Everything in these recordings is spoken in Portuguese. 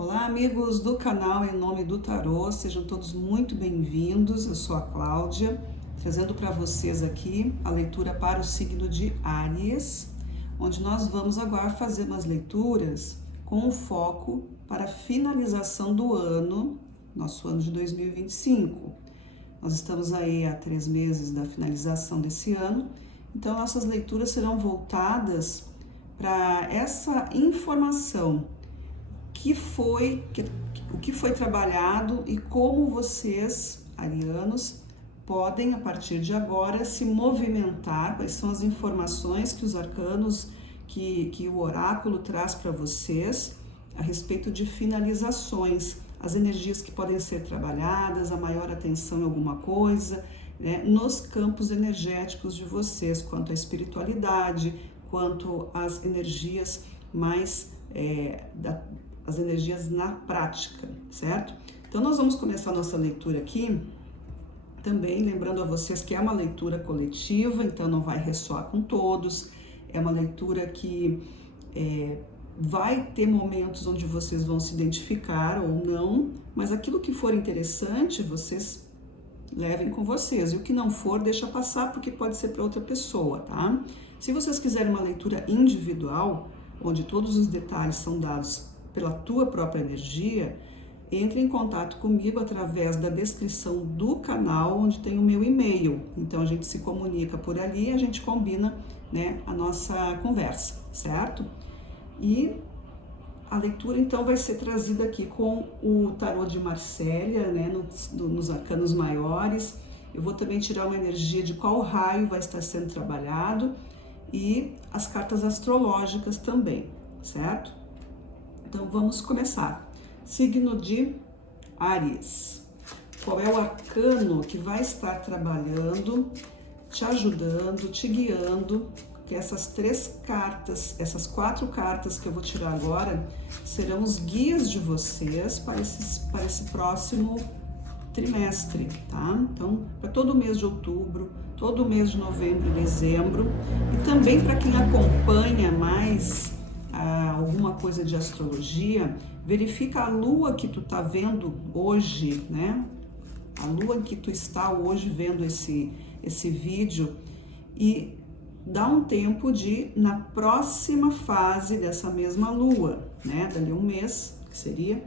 Olá, amigos do canal Em Nome do Tarô, sejam todos muito bem-vindos. Eu sou a Cláudia, trazendo para vocês aqui a leitura para o signo de Áries, onde nós vamos agora fazer umas leituras com um foco para a finalização do ano, nosso ano de 2025. Nós estamos aí há 3 meses da finalização desse ano, então nossas leituras serão voltadas para essa informação o que foi trabalhado e como vocês, arianos, podem, a partir de agora, se movimentar, quais são as informações que os arcanos, que o oráculo traz para vocês a respeito de finalizações, as energias que podem ser trabalhadas, a maior atenção em alguma coisa, né, nos campos energéticos de vocês, quanto à espiritualidade, quanto às energias mais as energias na prática, certo? Então nós vamos começar a nossa leitura aqui, também lembrando a vocês que é uma leitura coletiva, então não vai ressoar com todos, é uma leitura que vai ter momentos onde vocês vão se identificar ou não, mas aquilo que for interessante, vocês levem com vocês, e o que não for, deixa passar, porque pode ser para outra pessoa, tá? Se vocês quiserem uma leitura individual, onde todos os detalhes são dados pela tua própria energia, entre em contato comigo através da descrição do canal, onde tem o meu e-mail. Então a gente se comunica por ali e a gente combina, né, a nossa conversa, certo? E a leitura então vai ser trazida aqui com o tarô de Marsella, né, nos arcanos maiores. Eu vou também tirar uma energia de qual raio vai estar sendo trabalhado e as cartas astrológicas também, certo? Então vamos começar. Signo de Áries. Qual é o arcano que vai estar trabalhando, te ajudando, te guiando? Que essas 3 cartas, essas 4 cartas que eu vou tirar agora, serão os guias de vocês para esse próximo trimestre, tá? Então, para todo o mês de outubro, todo o mês de novembro e dezembro, e também para quem acompanha mais alguma coisa de astrologia, verifica a lua que tu tá vendo hoje, né? A lua que tu está hoje vendo esse vídeo, e dá um tempo de, na próxima fase dessa mesma lua, né? Dali um mês, que seria,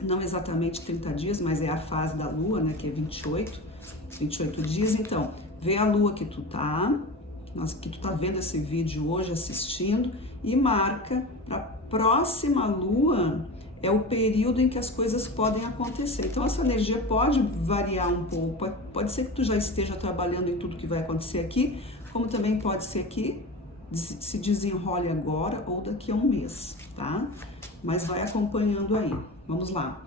não exatamente 30 dias, mas é a fase da lua, né? Que é 28 dias. Então, vê a lua que tu tá vendo esse vídeo hoje, assistindo, e marca para a próxima lua, é o período em que as coisas podem acontecer. Então essa energia pode variar um pouco, pode ser que tu já esteja trabalhando em tudo que vai acontecer aqui, como também pode ser que se desenrole agora ou daqui a um mês, tá? Mas vai acompanhando aí. Vamos lá.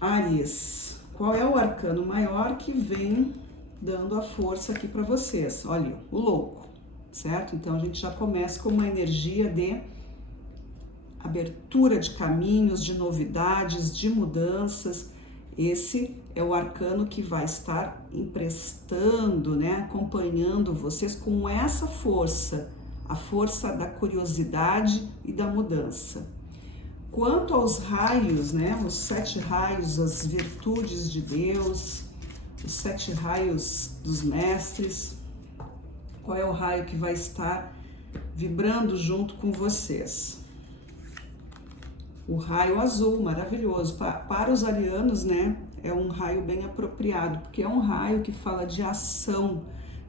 Áries, qual é o arcano maior que vem dando a força aqui para vocês? Olha, o louco, certo? Então a gente já começa com uma energia de abertura de caminhos, de novidades, de mudanças. Esse é o arcano que vai estar emprestando, né, acompanhando vocês com essa força, a força da curiosidade e da mudança. Quanto aos raios, né, os 7 raios, as virtudes de Deus, os 7 raios dos mestres, qual é o raio que vai estar vibrando junto com vocês? O raio azul, maravilhoso. Para os arianos, né, é um raio bem apropriado, porque é um raio que fala de ação,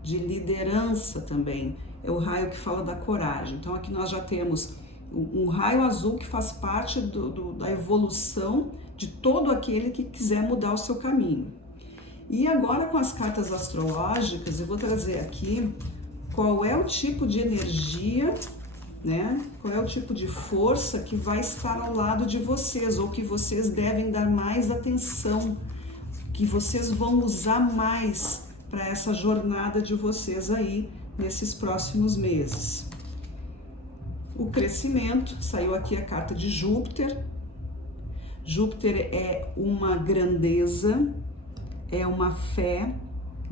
de liderança também. É o raio que fala da coragem. Então aqui nós já temos um raio azul que faz parte da evolução de todo aquele que quiser mudar o seu caminho. E agora, com as cartas astrológicas, eu vou trazer aqui qual é o tipo de energia, né? Qual é o tipo de força que vai estar ao lado de vocês, ou que vocês devem dar mais atenção, que vocês vão usar mais para essa jornada de vocês aí nesses próximos meses. O crescimento, saiu aqui a carta de Júpiter. Júpiter é uma grandeza, é uma fé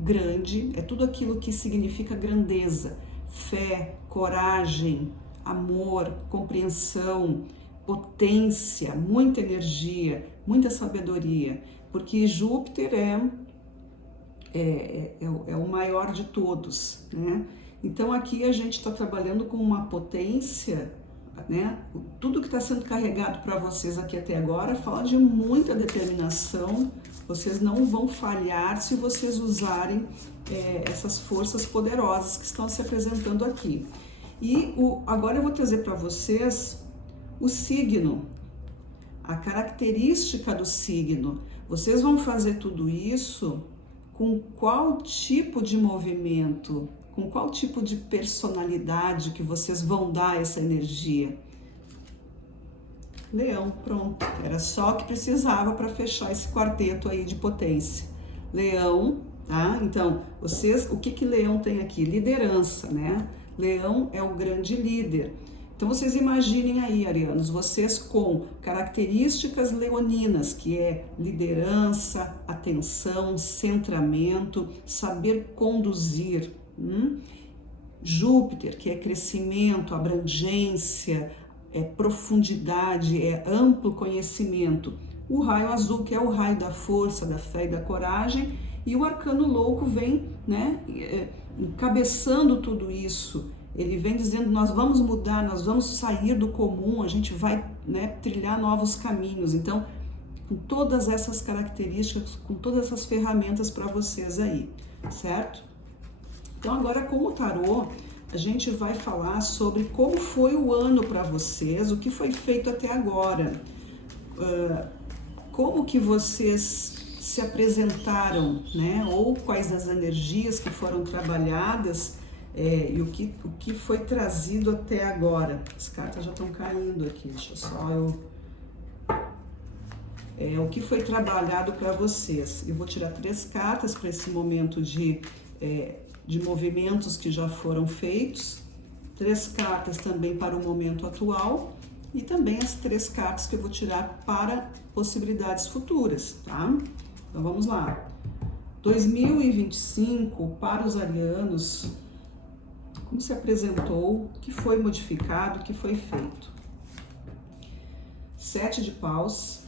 grande, é tudo aquilo que significa grandeza, fé, coragem, amor, compreensão, potência, muita energia, muita sabedoria, porque Júpiter é o maior de todos, né? Então aqui a gente está trabalhando com uma potência, né? Tudo que está sendo carregado para vocês aqui até agora fala de muita determinação. Vocês não vão falhar se vocês usarem essas forças poderosas que estão se apresentando aqui. E agora eu vou trazer para vocês o signo, a característica do signo. Vocês vão fazer tudo isso com qual tipo de movimento, com qual tipo de personalidade que vocês vão dar essa energia? Leão, pronto. Era só o que precisava para fechar esse quarteto aí de potência. Leão, tá? Então, vocês, o que Leão tem aqui? Liderança, né? Leão é o grande líder. Então, vocês imaginem aí, arianos, vocês com características leoninas, que é liderança, atenção, centramento, saber conduzir. Júpiter, que é crescimento, abrangência, é profundidade, é amplo conhecimento. O raio azul, que é o raio da força, da fé e da coragem. E o arcano louco vem, né, encabeçando tudo isso. Ele vem dizendo, nós vamos mudar, nós vamos sair do comum, a gente vai, né, trilhar novos caminhos. Então, com todas essas características, com todas essas ferramentas para vocês aí, certo? Então, agora com o tarô, a gente vai falar sobre como foi o ano para vocês, o que foi feito até agora, como que vocês se apresentaram, né? Ou quais as energias que foram trabalhadas, e o que foi trazido até agora. As cartas já estão caindo aqui, deixa só o que foi trabalhado para vocês. Eu vou tirar 3 cartas para esse momento de movimentos que já foram feitos, 3 cartas também para o momento atual e também as 3 cartas que eu vou tirar para possibilidades futuras, tá? Então vamos lá. 2025 para os arianos, como se apresentou, o que foi modificado, o que foi feito. 7 de paus,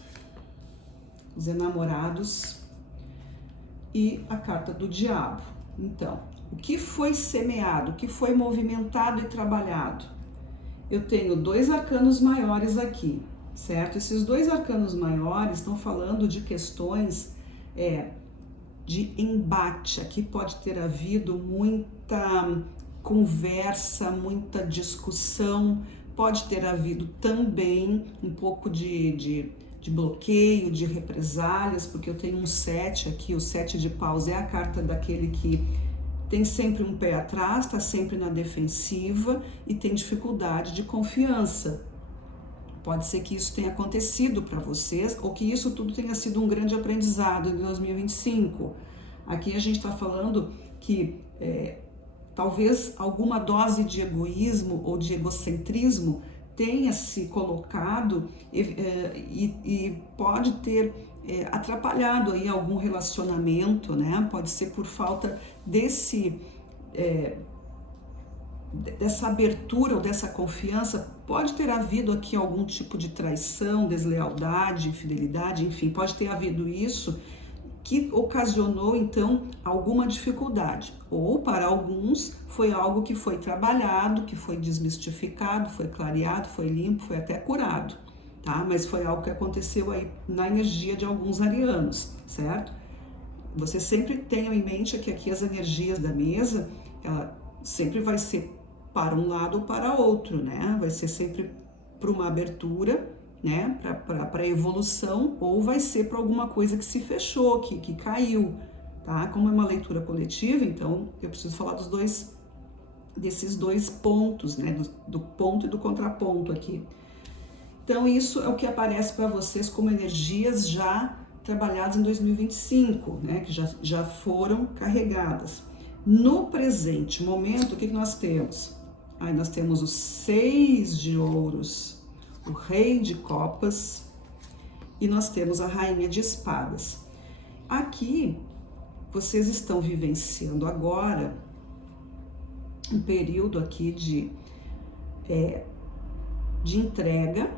os enamorados e a carta do diabo. Então, o que foi semeado, o que foi movimentado e trabalhado? Eu tenho 2 arcanos maiores aqui, certo? Esses 2 arcanos maiores estão falando de questões de embate. Aqui pode ter havido muita conversa, muita discussão, pode ter havido também um pouco de bloqueio, de represálias, porque eu tenho um 7 aqui, o 7 de paus é a carta daquele que tem sempre um pé atrás, está sempre na defensiva e tem dificuldade de confiança. Pode ser que isso tenha acontecido para vocês ou que isso tudo tenha sido um grande aprendizado em 2025. Aqui a gente está falando que talvez alguma dose de egoísmo ou de egocentrismo tenha se colocado e pode ter atrapalhado aí algum relacionamento, né? Pode ser por falta dessa abertura ou dessa confiança. Pode ter havido aqui algum tipo de traição, deslealdade, infidelidade, enfim, pode ter havido isso que ocasionou então alguma dificuldade, ou para alguns foi algo que foi trabalhado, que foi desmistificado, foi clareado, foi limpo, foi até curado, tá? Mas foi algo que aconteceu aí na energia de alguns arianos, certo? Você sempre tenha em mente que aqui as energias da mesa, ela sempre vai ser para um lado ou para outro, né? Vai ser sempre para uma abertura, né, para evolução, ou vai ser para alguma coisa que se fechou, que caiu, tá? Como é uma leitura coletiva, então eu preciso falar desses dois pontos, né, do ponto e do contraponto aqui. Então isso é o que aparece para vocês como energias já trabalhadas em 2025, né, que já foram carregadas. No presente momento, o que nós temos? Aí nós temos os 6 de ouros, o rei de copas e nós temos a rainha de espadas. Aqui, vocês estão vivenciando agora um período aqui de entrega,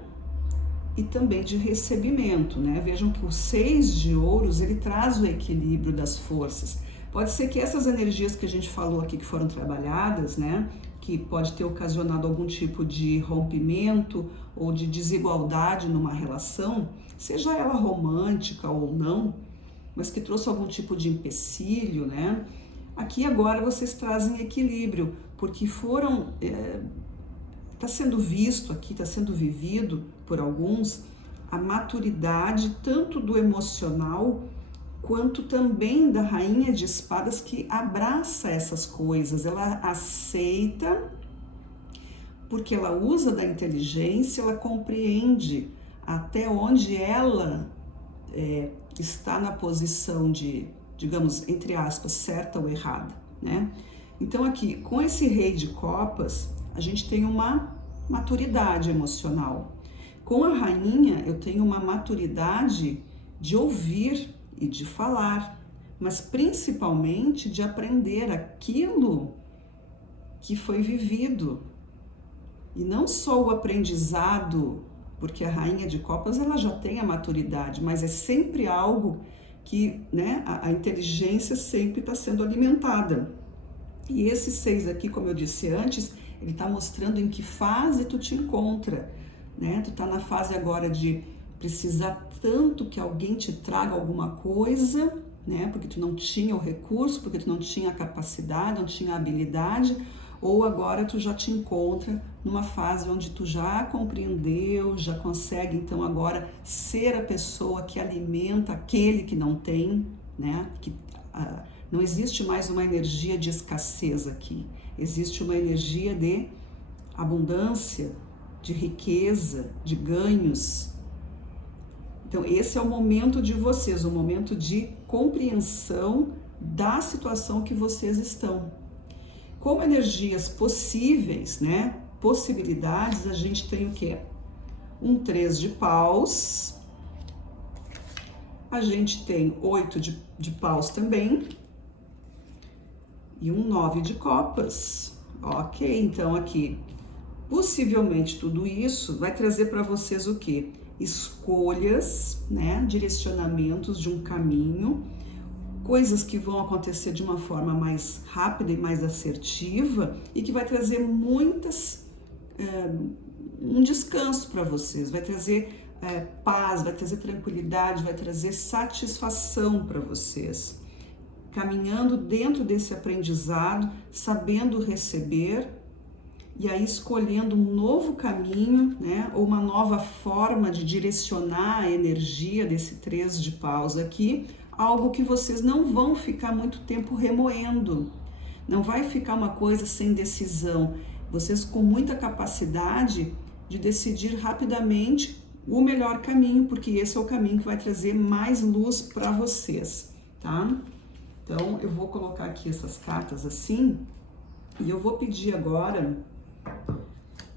e também de recebimento, né? Vejam que o 6 de ouros, ele traz o equilíbrio das forças. Pode ser que essas energias que a gente falou aqui, que foram trabalhadas, né? Que pode ter ocasionado algum tipo de rompimento ou de desigualdade numa relação, seja ela romântica ou não, mas que trouxe algum tipo de empecilho, né? Aqui agora vocês trazem equilíbrio, porque está sendo visto aqui, está sendo vivido por alguns a maturidade tanto do emocional quanto também da rainha de espadas, que abraça essas coisas, ela aceita porque ela usa da inteligência, ela compreende até onde ela está na posição de, digamos, entre aspas, certa ou errada, né? Então aqui, com esse rei de copas, a gente tem uma maturidade emocional. Com a rainha, eu tenho uma maturidade de ouvir e de falar, mas principalmente de aprender aquilo que foi vivido. E não só o aprendizado, porque a rainha de copas ela já tem a maturidade, mas é sempre algo que, né, a inteligência sempre está sendo alimentada. E esse 6 aqui, como eu disse antes, ele está mostrando em que fase tu te encontra, né? Tu está na fase agora de precisar tanto que alguém te traga alguma coisa, né? Porque tu não tinha o recurso, porque tu não tinha a capacidade, não tinha a habilidade, ou agora tu já te encontra numa fase onde tu já compreendeu, já consegue então agora ser a pessoa que alimenta aquele que não tem, né? Não existe mais uma energia de escassez aqui, existe uma energia de abundância, de riqueza, de ganhos. Então esse é o momento de vocês, o momento de compreensão da situação que vocês estão. Como energias possíveis, né? Possibilidades, a gente tem o quê? Um 3 de paus, a gente tem 8 de paus também, e um 9 de copas. Ok, então aqui, possivelmente tudo isso vai trazer para vocês o quê? Escolhas, né? Direcionamentos de um caminho, coisas que vão acontecer de uma forma mais rápida e mais assertiva e que vai trazer um descanso para vocês, vai trazer paz, vai trazer tranquilidade, vai trazer satisfação para vocês. Caminhando dentro desse aprendizado, sabendo receber e aí escolhendo um novo caminho, né, ou uma nova forma de direcionar a energia desse 3 de paus aqui, algo que vocês não vão ficar muito tempo remoendo, não vai ficar uma coisa sem decisão, vocês com muita capacidade de decidir rapidamente o melhor caminho, porque esse é o caminho que vai trazer mais luz para vocês, tá? Então, eu vou colocar aqui essas cartas assim, e eu vou pedir agora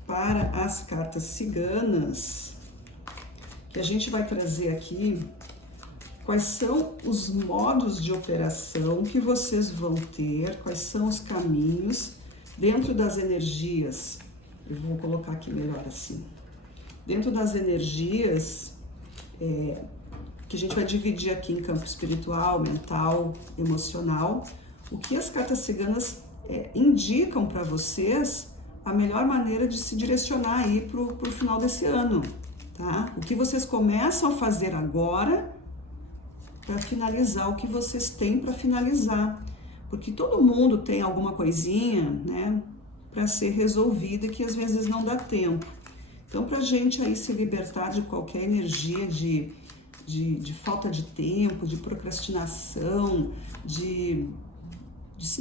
para as cartas ciganas, que a gente vai trazer aqui quais são os modos de operação que vocês vão ter, quais são os caminhos dentro das energias. Eu vou colocar aqui melhor assim. Dentro das energias que a gente vai dividir aqui em campo espiritual, mental, emocional, o que as cartas ciganas indicam para vocês a melhor maneira de se direcionar aí para o final desse ano, tá? O que vocês começam a fazer agora para finalizar o que vocês têm para finalizar, porque todo mundo tem alguma coisinha, né, para ser resolvida e que às vezes não dá tempo. Então, para a gente aí se libertar de qualquer energia de falta de tempo, de procrastinação, de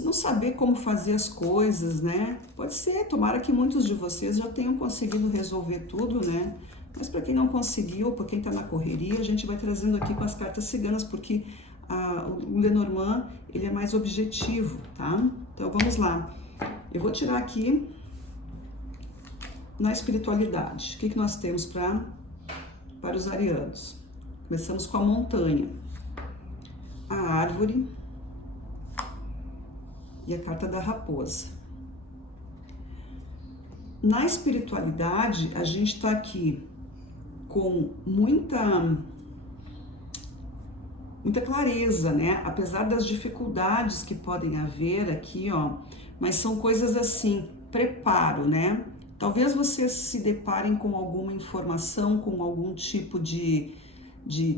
não saber como fazer as coisas, né? Pode ser, tomara que muitos de vocês já tenham conseguido resolver tudo, né? Mas para quem não conseguiu, para quem está na correria, a gente vai trazendo aqui com as cartas ciganas, porque o Lenormand, ele é mais objetivo, tá? Então vamos lá. Eu vou tirar aqui na espiritualidade. O que nós temos para os arianos? Começamos com a montanha, a árvore e a carta da raposa. Na espiritualidade, a gente está aqui com muita clareza, né? Apesar das dificuldades que podem haver aqui, ó, mas são coisas assim, preparo, né? Talvez vocês se deparem com alguma informação, com algum tipo de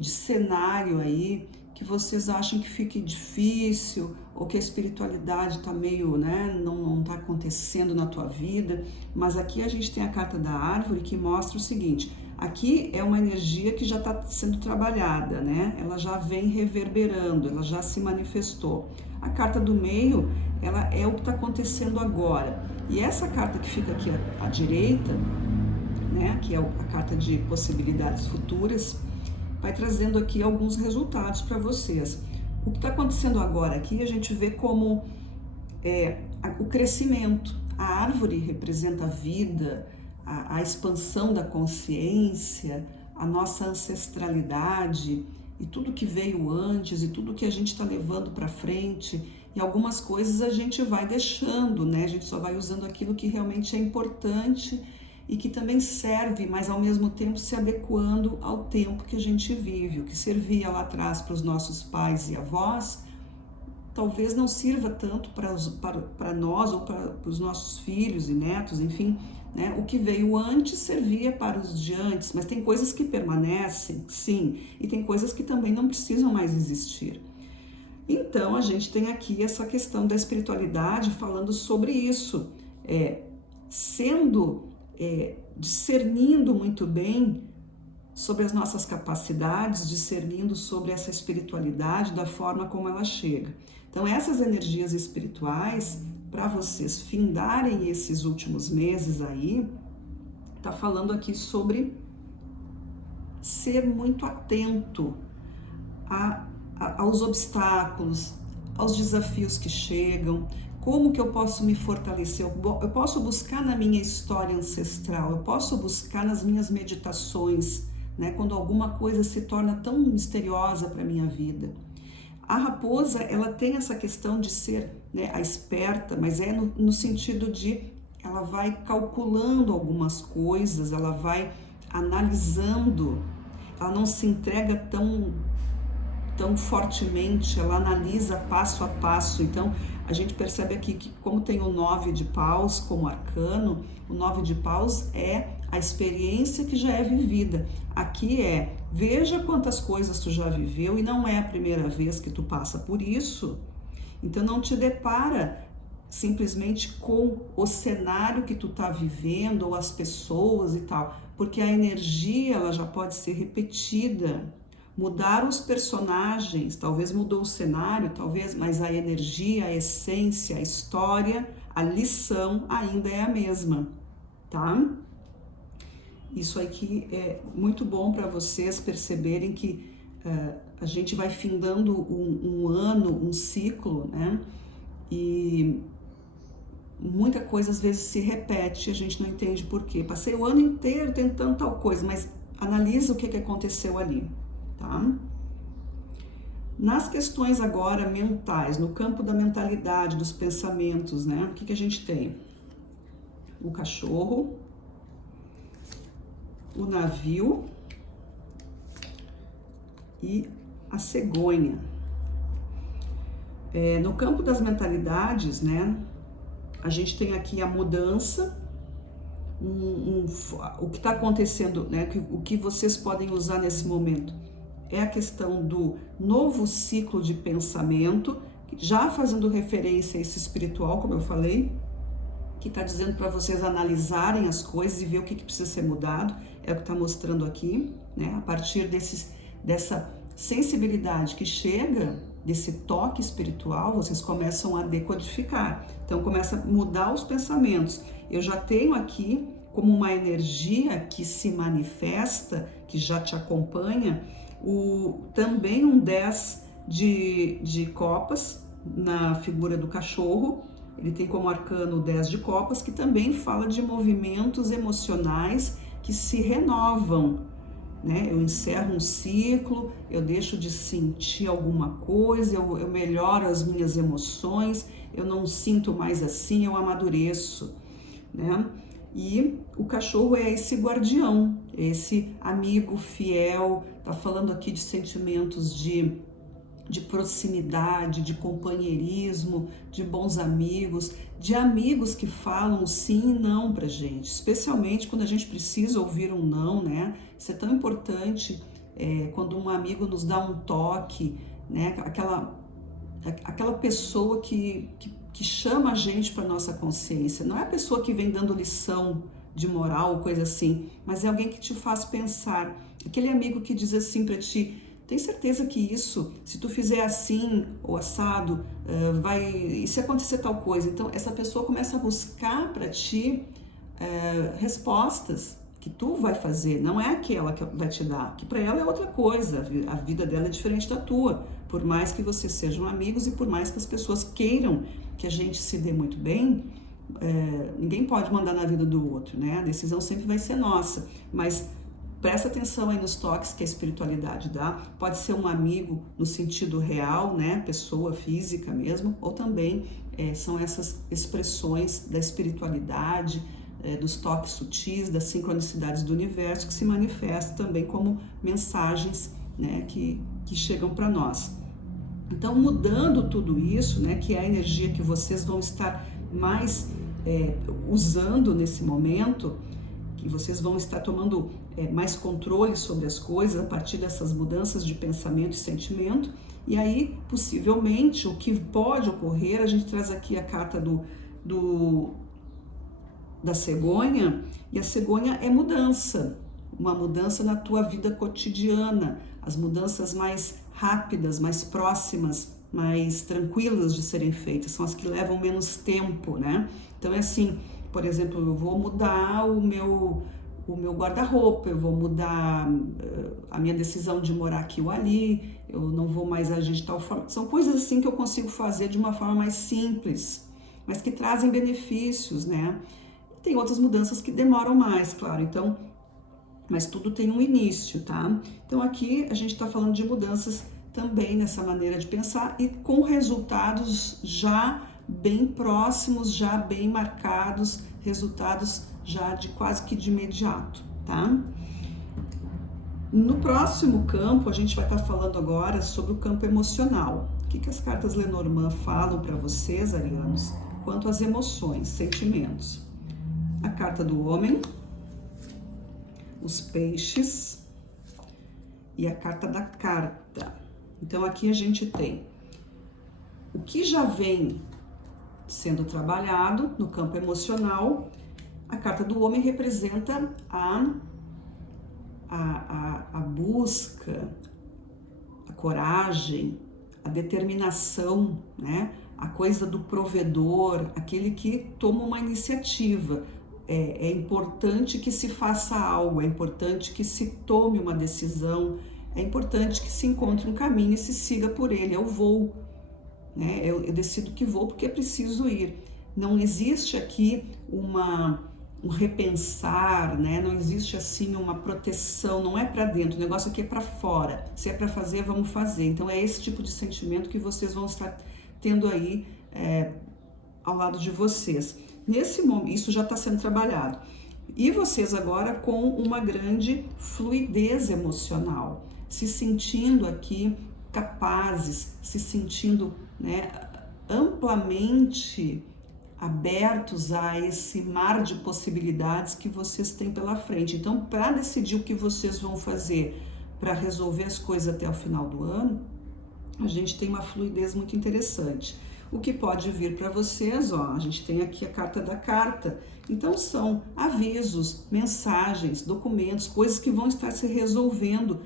cenário aí que vocês acham que fique difícil ou que a espiritualidade tá meio, né, não tá acontecendo na tua vida, mas aqui a gente tem a carta da árvore que mostra o seguinte: aqui é uma energia que já está sendo trabalhada, né? Ela já vem reverberando, ela já se manifestou. A carta do meio, ela é o que está acontecendo agora. E essa carta que fica aqui à direita, né, que é a carta de possibilidades futuras, vai trazendo aqui alguns resultados para vocês. O que está acontecendo agora aqui, a gente vê como o crescimento. A árvore representa a vida, a expansão da consciência, a nossa ancestralidade e tudo que veio antes e tudo que a gente está levando para frente. E algumas coisas a gente vai deixando, né? A gente só vai usando aquilo que realmente é importante e que também serve, mas ao mesmo tempo se adequando ao tempo que a gente vive. O que servia lá atrás para os nossos pais e avós, talvez não sirva tanto para nós ou para os nossos filhos e netos, enfim, né? O que veio antes servia para os de antes, mas tem coisas que permanecem, sim, e tem coisas que também não precisam mais existir. Então, a gente tem aqui essa questão da espiritualidade falando sobre isso, discernindo muito bem sobre as nossas capacidades, discernindo sobre essa espiritualidade, da forma como ela chega. Então, essas energias espirituais, para vocês findarem esses últimos meses aí, tá falando aqui sobre ser muito atento aos obstáculos, aos desafios que chegam. Como que eu posso me fortalecer? Eu posso buscar na minha história ancestral, eu posso buscar nas minhas meditações, né? Quando alguma coisa se torna tão misteriosa para a minha vida. A raposa, ela tem essa questão de ser, né, a esperta, mas é no sentido de ela vai calculando algumas coisas, ela vai analisando, ela não se entrega tão fortemente, ela analisa passo a passo. Então, a gente percebe aqui que, como tem o 9 de paus como arcano, o 9 de paus é a experiência que já é vivida. Aqui veja quantas coisas tu já viveu e não é a primeira vez que tu passa por isso. Então, não te depara simplesmente com o cenário que tu tá vivendo ou as pessoas e tal, porque a energia, ela já pode ser repetida. Mudaram os personagens, talvez mudou o cenário, talvez, mas a energia, a essência, a história, a lição ainda é a mesma, tá? Isso aqui é muito bom para vocês perceberem que a gente vai findando um ano, um ciclo, né? E muita coisa às vezes se repete, a gente não entende por quê. Passei o ano inteiro tentando tal coisa, mas analisa o que aconteceu ali. Tá? Nas questões agora mentais, no campo da mentalidade, dos pensamentos, né? O que a gente tem? O cachorro, o navio e a cegonha. No campo das mentalidades, né? A gente tem aqui a mudança, o que está acontecendo, né? O que vocês podem usar nesse momento é a questão do novo ciclo de pensamento, já fazendo referência a esse espiritual, como eu falei, que está dizendo para vocês analisarem as coisas e ver o que precisa ser mudado, é o que está mostrando aqui, né? A partir dessa sensibilidade que chega, desse toque espiritual, vocês começam a decodificar. Então, começa a mudar os pensamentos. Eu já tenho aqui como uma energia que se manifesta, que já te acompanha, também um 10 de copas na figura do cachorro. Ele tem como arcano o 10 de copas, que também fala de movimentos emocionais que se renovam, né? Eu encerro um ciclo, eu deixo de sentir alguma coisa, eu melhoro as minhas emoções, eu não sinto mais assim, eu amadureço, né? E o cachorro é esse guardião, esse amigo fiel, tá falando aqui de sentimentos de proximidade, de companheirismo, de bons amigos, de amigos que falam sim e não pra gente, especialmente quando a gente precisa ouvir um não, né? Isso é tão importante, quando um amigo nos dá um toque, né? Aquela pessoa que chama a gente para nossa consciência. Não é a pessoa que vem dando lição de moral, coisa assim, mas é alguém que te faz pensar. Aquele amigo que diz assim para ti: tem certeza que isso, se tu fizer assim ou assado, e se acontecer tal coisa? Então essa pessoa começa a buscar para ti respostas que tu vai fazer, não é aquela que vai te dar, que para ela é outra coisa, a vida dela é diferente da tua, por mais que vocês sejam amigos e por mais que as pessoas queiram que a gente se dê muito bem, ninguém pode mandar na vida do outro, né? A decisão sempre vai ser nossa, mas presta atenção aí nos toques que a espiritualidade dá. Pode ser um amigo no sentido real, né? Pessoa física mesmo, ou também são essas expressões da espiritualidade, dos toques sutis, das sincronicidades do universo que se manifestam também como mensagens, né, que chegam para nós. Então, mudando tudo isso, né, que é a energia que vocês vão estar mais usando nesse momento, que vocês vão estar tomando mais controle sobre as coisas a partir dessas mudanças de pensamento e sentimento. E aí, possivelmente, o que pode ocorrer, a gente traz aqui a carta da cegonha, e a cegonha é mudança, uma mudança na tua vida cotidiana, as mudanças mais rápidas, mais próximas, mais tranquilas de serem feitas, são as que levam menos tempo, né? Então é assim, por exemplo, eu vou mudar o meu guarda-roupa, eu vou mudar a minha decisão de morar aqui ou ali, eu não vou mais agir de tal forma. São coisas assim que eu consigo fazer de uma forma mais simples, mas que trazem benefícios, né? Tem outras mudanças que demoram mais, claro, então, mas tudo tem um início, tá? Então aqui a gente está falando de mudanças também nessa maneira de pensar e com resultados já bem próximos, já bem marcados, resultados já de quase que de imediato, tá? No próximo campo, a gente vai estar falando agora sobre o campo emocional. O que as cartas Lenormand falam para vocês, arianos, quanto às emoções, sentimentos? A carta do homem, os peixes e a carta da carta. Então aqui a gente tem o que já vem sendo trabalhado no campo emocional. A carta do homem representa a busca, a coragem, a determinação, né? A coisa do provedor, aquele que toma uma iniciativa. É importante que se faça algo, é importante que se tome uma decisão, é importante que se encontre um caminho e se siga por ele. Eu vou, né? Eu decido que vou porque é preciso ir. Não existe aqui um repensar, né? Não existe assim uma proteção, não é para dentro, o negócio aqui é para fora. Se é para fazer, vamos fazer. Então é esse tipo de sentimento que vocês vão estar tendo aí ao lado de vocês. Nesse momento, isso já está sendo trabalhado. E vocês agora com uma grande fluidez emocional, se sentindo aqui capazes, se sentindo, né, amplamente abertos a esse mar de possibilidades que vocês têm pela frente. Então, para decidir o que vocês vão fazer para resolver as coisas até o final do ano, a gente tem uma fluidez muito interessante. O que pode vir para vocês, ó, a gente tem aqui a carta da carta. Então são avisos, mensagens, documentos, coisas que vão estar se resolvendo,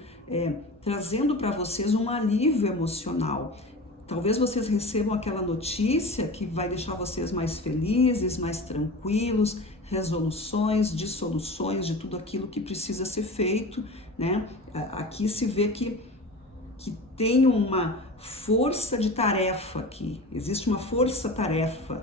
trazendo para vocês um alívio emocional. Talvez vocês recebam aquela notícia que vai deixar vocês mais felizes, mais tranquilos, resoluções, dissoluções de tudo aquilo que precisa ser feito, né? Aqui se vê que tem uma força de tarefa aqui, existe uma força-tarefa,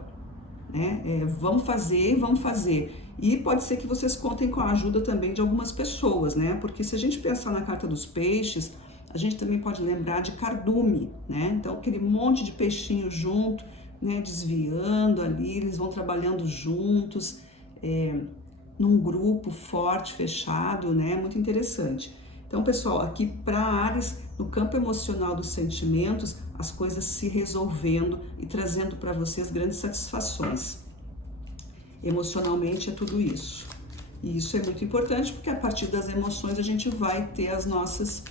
né? Vamos fazer. E pode ser que vocês contem com a ajuda também de algumas pessoas, né? Porque se a gente pensar na carta dos peixes, a gente também pode lembrar de cardume, né? Então, aquele monte de peixinho junto, né? Desviando ali, eles vão trabalhando juntos. num grupo forte, fechado, né? Muito interessante. Então, pessoal, aqui para Áries, no campo emocional dos sentimentos, as coisas se resolvendo e trazendo para vocês grandes satisfações. Emocionalmente é tudo isso. E isso é muito importante porque a partir das emoções a gente vai ter as nossas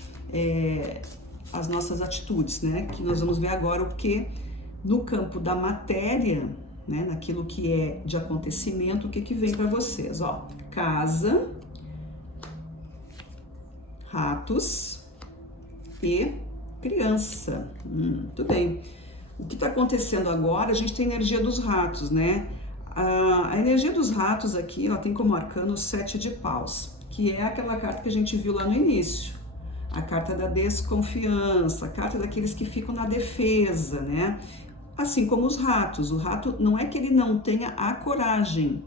atitudes, né? Que nós vamos ver agora o que no campo da matéria, né? Naquilo que é de acontecimento, o que vem para vocês, ó. Casa, ratos e criança. Tudo bem. O que está acontecendo agora, a gente tem a energia dos ratos, né? A energia dos ratos aqui, ela tem como arcano o 7 de paus, que é aquela carta que a gente viu lá no início. A carta da desconfiança, a carta daqueles que ficam na defesa, né? Assim como os ratos. O rato não é que ele não tenha a coragem,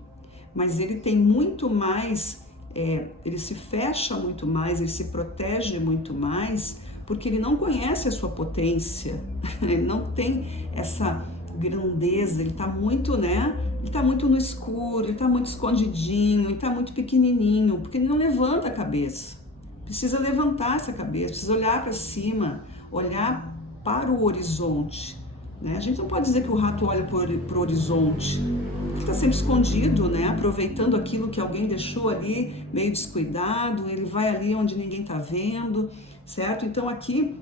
mas ele tem muito mais, ele se fecha muito mais, ele se protege muito mais, porque ele não conhece a sua potência, ele não tem essa grandeza, ele tá muito, né? Ele tá muito no escuro, ele tá muito escondidinho, ele tá muito pequenininho, porque ele não levanta a cabeça. Precisa levantar essa cabeça, precisa olhar para cima, olhar para o horizonte, né? A gente não pode dizer que o rato olha para o horizonte, ele está sempre escondido, né? Aproveitando aquilo que alguém deixou ali, meio descuidado, ele vai ali onde ninguém está vendo, certo? Então aqui,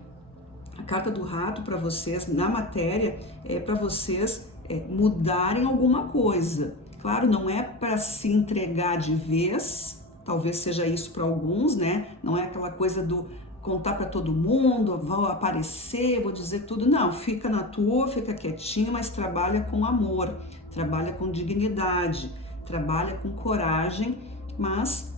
a carta do rato para vocês, na matéria, é para vocês mudarem alguma coisa. Claro, não é para se entregar de vez, talvez seja isso para alguns, né? Não é aquela coisa do contar para todo mundo, vou aparecer, vou dizer tudo. Não, fica na tua, fica quietinho, mas trabalha com amor, trabalha com dignidade, trabalha com coragem, mas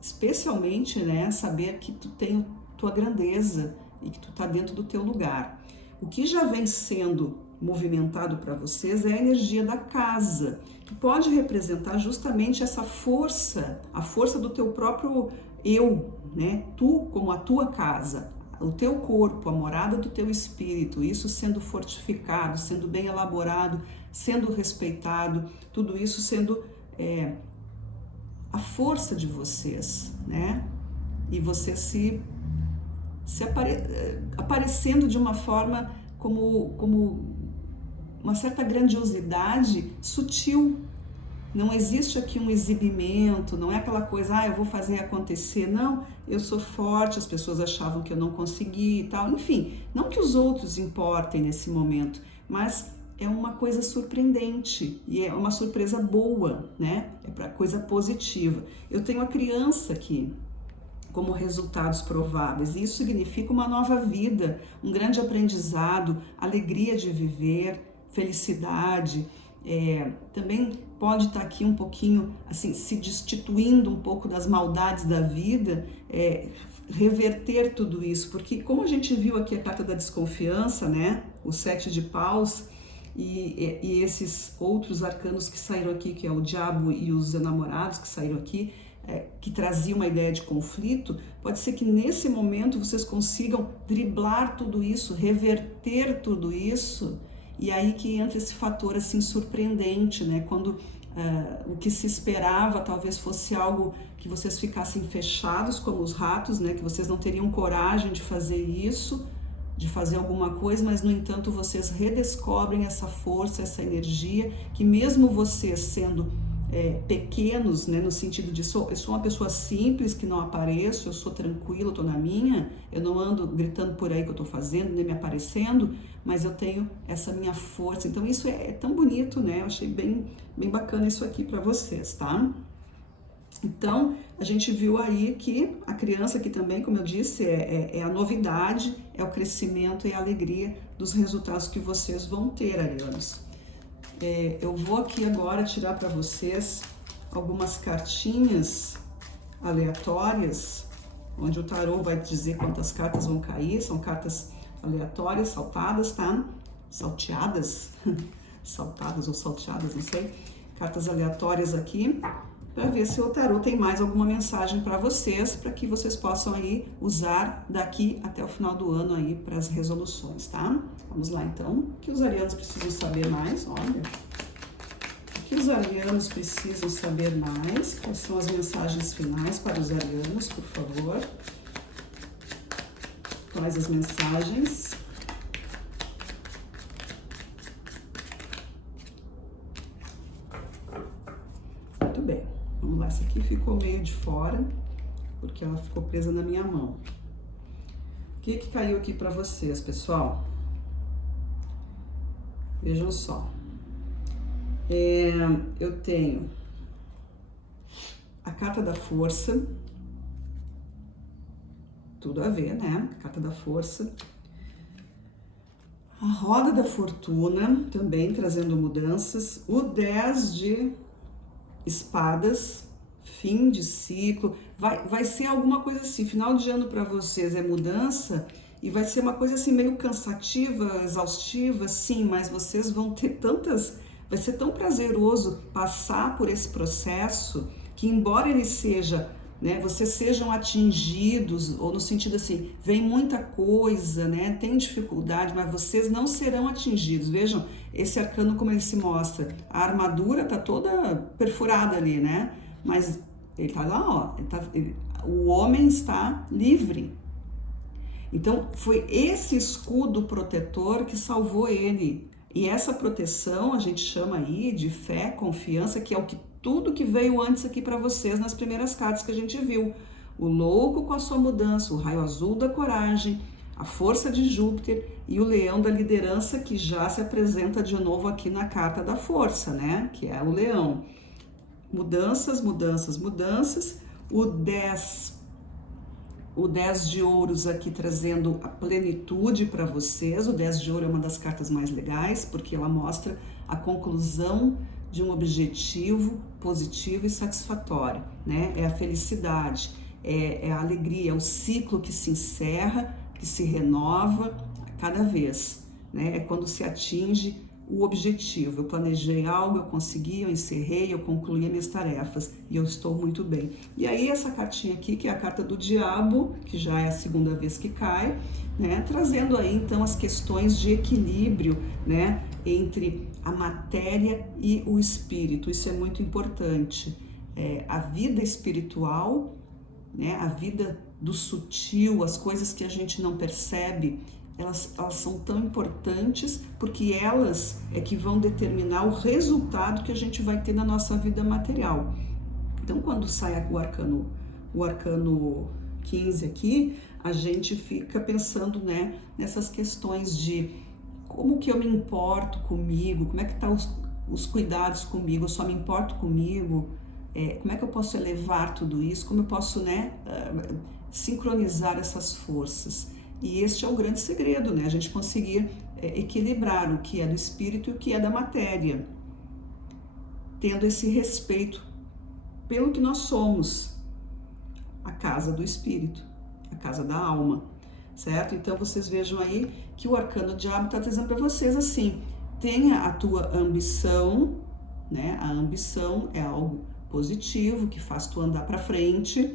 especialmente, né, saber que tu tem tua grandeza e que tu tá dentro do teu lugar. O que já vem sendo movimentado para vocês é a energia da casa, que pode representar justamente essa força, a força do teu próprio eu, né? Tu como a tua casa, o teu corpo, a morada do teu espírito, isso sendo fortificado, sendo bem elaborado, sendo respeitado, tudo isso sendo a força de vocês, né? E vocês aparecendo de uma forma como uma certa grandiosidade sutil. Não existe aqui um exibimento, não é aquela coisa, eu vou fazer acontecer. Não, eu sou forte, as pessoas achavam que eu não conseguia e tal. Enfim, não que os outros importem nesse momento, mas é uma coisa surpreendente e é uma surpresa boa, né? É para coisa positiva. Eu tenho a criança aqui como resultados prováveis, e isso significa uma nova vida, um grande aprendizado, alegria de viver, felicidade. Também pode estar aqui um pouquinho, assim, se destituindo um pouco das maldades da vida, reverter tudo isso, porque como a gente viu aqui a carta da desconfiança, né, o 7 de paus, e esses outros arcanos que saíram aqui, que é o diabo e os enamorados que saíram aqui, que trazia uma ideia de conflito, pode ser que nesse momento vocês consigam driblar tudo isso, reverter tudo isso, e aí que entra esse fator assim surpreendente, né? Quando o que se esperava talvez fosse algo que vocês ficassem fechados como os ratos, né? Que vocês não teriam coragem de fazer isso, de fazer alguma coisa, mas no entanto vocês redescobrem essa força, essa energia, que mesmo vocês sendo pequenos, né, no sentido de eu sou uma pessoa simples, que não apareço, eu sou tranquilo, tô na minha, eu não ando gritando por aí que eu tô fazendo, nem me aparecendo, mas eu tenho essa minha força. Então isso é tão bonito, né? Eu achei bem bacana isso aqui para vocês, tá? Então, a gente viu aí que a criança aqui também, como eu disse, é a novidade, é o crescimento e a alegria dos resultados que vocês vão ter, arianos. Eu vou aqui agora tirar para vocês algumas cartinhas aleatórias, onde o tarô vai dizer quantas cartas vão cair. São cartas aleatórias, saltadas, tá? Salteadas, saltadas ou salteadas, não sei. Cartas aleatórias aqui, para ver se o tarô tem mais alguma mensagem para vocês, para que vocês possam aí usar daqui até o final do ano aí para as resoluções, tá? Vamos lá então, o que os arianos precisam saber mais? Olha, o que os arianos precisam saber mais? Quais são as mensagens finais para os arianos, por favor? Quais as mensagens? Muito bem. Vamos lá, essa aqui ficou meio de fora, porque ela ficou presa na minha mão. O que caiu aqui para vocês, pessoal? Vejam só. Eu tenho a carta da força, tudo a ver, né? A carta da força. A roda da fortuna, também trazendo mudanças. O 10 de espadas, fim de ciclo. Vai ser alguma coisa assim, final de ano para vocês é mudança e vai ser uma coisa assim meio cansativa, exaustiva, sim, mas vocês vão ter tantas... Vai ser tão prazeroso passar por esse processo que, embora ele seja, né, vocês sejam atingidos, ou no sentido assim, vem muita coisa, né, tem dificuldade, mas vocês não serão atingidos. Vejam, esse arcano como ele se mostra, a armadura tá toda perfurada ali, né, mas ele tá lá, ó, o homem está livre. Então, foi esse escudo protetor que salvou ele. E essa proteção a gente chama aí de fé, confiança, que é tudo que veio antes aqui para vocês nas primeiras cartas que a gente viu. O louco com a sua mudança, o raio azul da coragem, a força de Júpiter e o leão da liderança, que já se apresenta de novo aqui na carta da força, né? Que é o leão. Mudanças, mudanças, mudanças. O 10 de ouros aqui trazendo a plenitude para vocês. O 10 de ouro é uma das cartas mais legais, porque ela mostra a conclusão de um objetivo positivo e satisfatório, né? É a felicidade, é a alegria, é o ciclo que se encerra, que se renova a cada vez, né? É quando se atinge o objetivo. Eu planejei algo, eu consegui, eu encerrei, eu concluí minhas tarefas e eu estou muito bem. E aí essa cartinha aqui, que é a carta do diabo, que já é a segunda vez que cai, né, trazendo aí então as questões de equilíbrio, né, entre a matéria e o espírito. Isso é muito importante. A vida espiritual, né, a vida do sutil, as coisas que a gente não percebe, elas são tão importantes porque elas é que vão determinar o resultado que a gente vai ter na nossa vida material. Então, quando sai o arcano 15 aqui, a gente fica pensando, né, nessas questões de como que eu me importo comigo, como é que tá os cuidados comigo, eu só me importo comigo, como é que eu posso elevar tudo isso, como eu posso, né, sincronizar essas forças. E este é o grande segredo, né? A gente conseguir equilibrar o que é do espírito e o que é da matéria, tendo esse respeito pelo que nós somos, a casa do espírito, a casa da alma, certo? Então vocês vejam aí que o arcano diabo está trazendo para vocês assim, tenha a tua ambição, né? A ambição é algo positivo que faz tu andar para frente,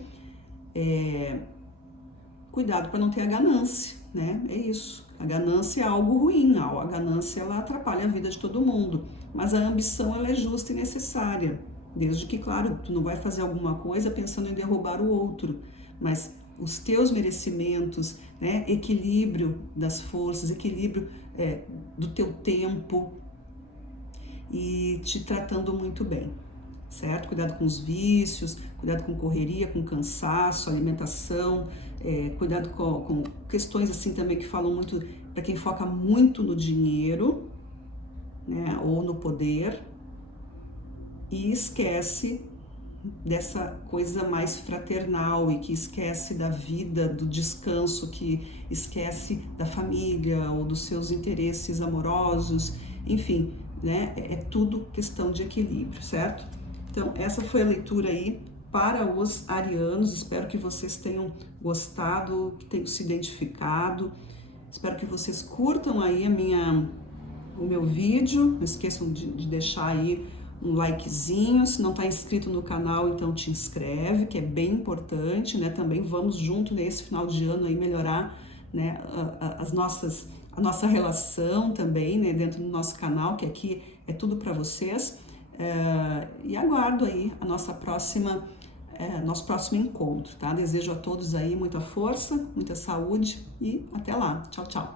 cuidado para não ter a ganância, né? É isso. A ganância é algo ruim, a ganância ela atrapalha a vida de todo mundo, mas a ambição ela é justa e necessária, desde que, claro, tu não vai fazer alguma coisa pensando em derrubar o outro, mas os teus merecimentos, né? Equilíbrio das forças, equilíbrio do teu tempo e te tratando muito bem, certo? Cuidado com os vícios, cuidado com correria, com cansaço, alimentação, cuidado com questões assim também que falam muito para quem foca muito no dinheiro, né, ou no poder e esquece dessa coisa mais fraternal e que esquece da vida, do descanso, que esquece da família ou dos seus interesses amorosos, enfim, né, é tudo questão de equilíbrio, certo? Então essa foi a leitura aí para os arianos, espero que vocês tenham gostado, que tenham se identificado, espero que vocês curtam aí o meu vídeo, não esqueçam de deixar aí um likezinho, se não está inscrito no canal, então te inscreve, que é bem importante, né, também vamos junto nesse final de ano aí melhorar, né, a nossa relação também, né, dentro do nosso canal, que aqui é tudo para vocês. E aguardo aí a nosso próximo encontro, tá? Desejo a todos aí muita força, muita saúde e até lá. Tchau, tchau.